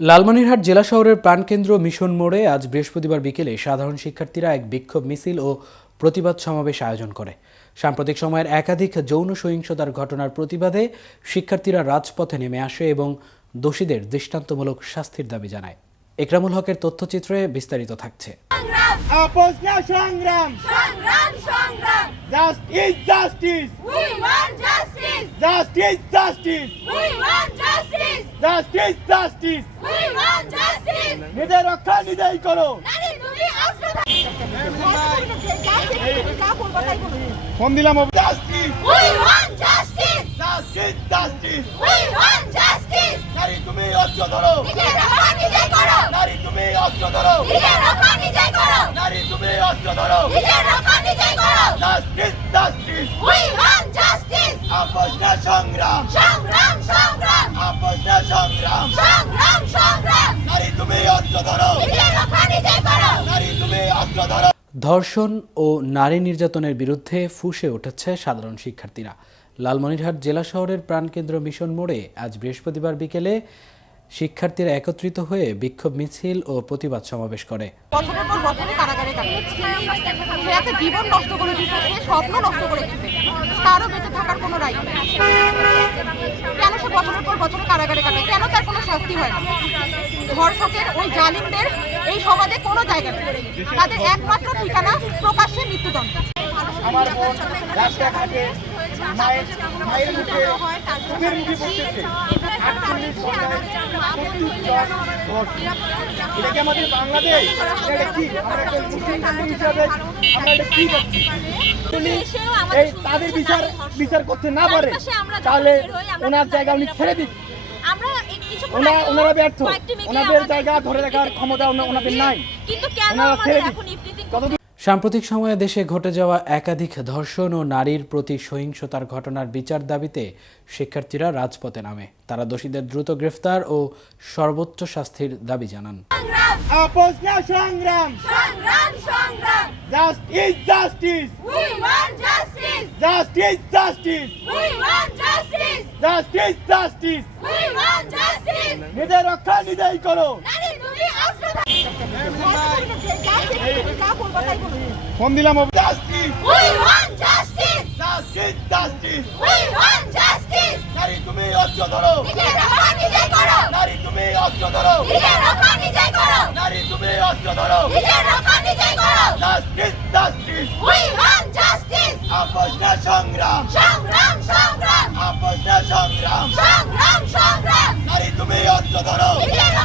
লালমনিরহাট জেলা শহরের প্রাণকেন্দ্র মিশন মোড়ে আজ বৃহস্পতিবার বিকেলে সাধারণ শিক্ষার্থীরা এক বিক্ষোভ মিছিল ও প্রতিবাদ সমাবেশ আয়োজন করে। সাম্প্রতিক সময়ের একাধিক যৌন সহিংসতার ঘটনার প্রতিবাদে শিক্ষার্থীরা রাজপথে নেমে আসে এবং দোষীদের দৃষ্টান্তমূলক শাস্তির দাবি জানায়। একরামুল হকের তথ্যচিত্রে বিস্তারিত থাকছে। সংগ্রাম! সংগ্রাম! সংগ্রাম justice justice justice justice justice justice নিজের রক্ষা নিজেই করো। ফোন দিলাম justice justice justice justice justice নারী তুমি অস্ত্র ধরো। নিজে নারী তুমি অস্ত্র ধরো। নিজে নারী তুমি অস্ত্র ধরো। নিজে জাস্টিস জাস্টিস জাস্টিস সংগ্রাম! সংগ্রাম। সংগ্রাম সংগ্রাম। নারী তুমি অস্ত্র ধরো। নারী তুমি অস্ত্র ধরো। ধর্ষণ ও নারী নির্যাতনের বিরুদ্ধে ফুঁসে উঠেছে সাধারণ শিক্ষার্থীরা। লালমনিরহাট জেলা শহরের প্রাণকেন্দ্র মিশন মোড়ে আজ বৃহস্পতিবার বিকেলে শিক্ষার্থীরা একত্রিত হয়ে বিক্ষোভ মিছিল ও প্রতিবাদ সমাবেশ করে। জীবন নষ্ট করে স্বপ্ন নষ্ট করে দিচ্ছে বেঁচে থাকার কোনো রাইট নেই। কেন সে বছরের পর বছরে কারাগারে কাটায় কেন তার কোনো শাস্তি হয় না? ধর্ষকের ওই জালিমদের এই সমাজে কোনো জায়গা নেই। তাদের একমাত্র ঠিকানা প্রকাশ্যে মৃত্যুদণ্ড। আমার বোন রাস্তাঘাটে মায়ের মায়ের মুখে চোখের মুখে পড়তেছে আটচল্লিশ ঘন্টায় পঁচিশ জন ধর্ষণ। এটা কি আমাদের বাংলাদেশ এটা কি আমরা একটা মুসলিম রাষ্ট্র হিসাবে আমরা এটা কি করছি এই তাদের বিচার বিচার করতে না পারে তাহলে ওনার জায়গা উনি ছেড়ে আগেও ওনারা ব্যর্থ ওনাদের জায়গা ধরে রাখার ক্ষমতা ওনা- ওনাদের নাই কিন্তু ওনারা ছেড়ে সাম্প্রতিক সময়ে দেশে ঘটে যাওয়া একাধিক ধর্ষণ ও নারীর প্রতি সহিংসতার ঘটনার বিচার দাবিতে শিক্ষার্থীরা রাজপথে নামে। তারা দোষীদের দ্রুত গ্রেফতার ও সর্বোচ্চ শাস্তির দাবি জানান। সংগ্রাম! সংগ্রাম! সংগ্রাম সংগ্রাম! Justice justice we want justice justice justice we want justice justice justice we want justice নিজের রক্ষা নিজেই করো! নারী তুমি অস্ত্র ফোন দিলাম justice we want justice justice justice we want justice নারী তুমি অস্ত্র ধরো! নিজের রক্ষা নিজে করো! নারী তুমি অস্ত্র ধরো! নিজের রক্ষা নিজে করো! নারী তুমি অস্ত্র ধরো! নিজের রক্ষা নিজে করো! Justice justice we want justice আপোষ না সংগ্রাম সংগ্রাম সংগ্রাম আপোষ না সংগ্রাম সংগ্রাম সংগ্রাম নারী তুমি অস্ত্র ধরো নিজের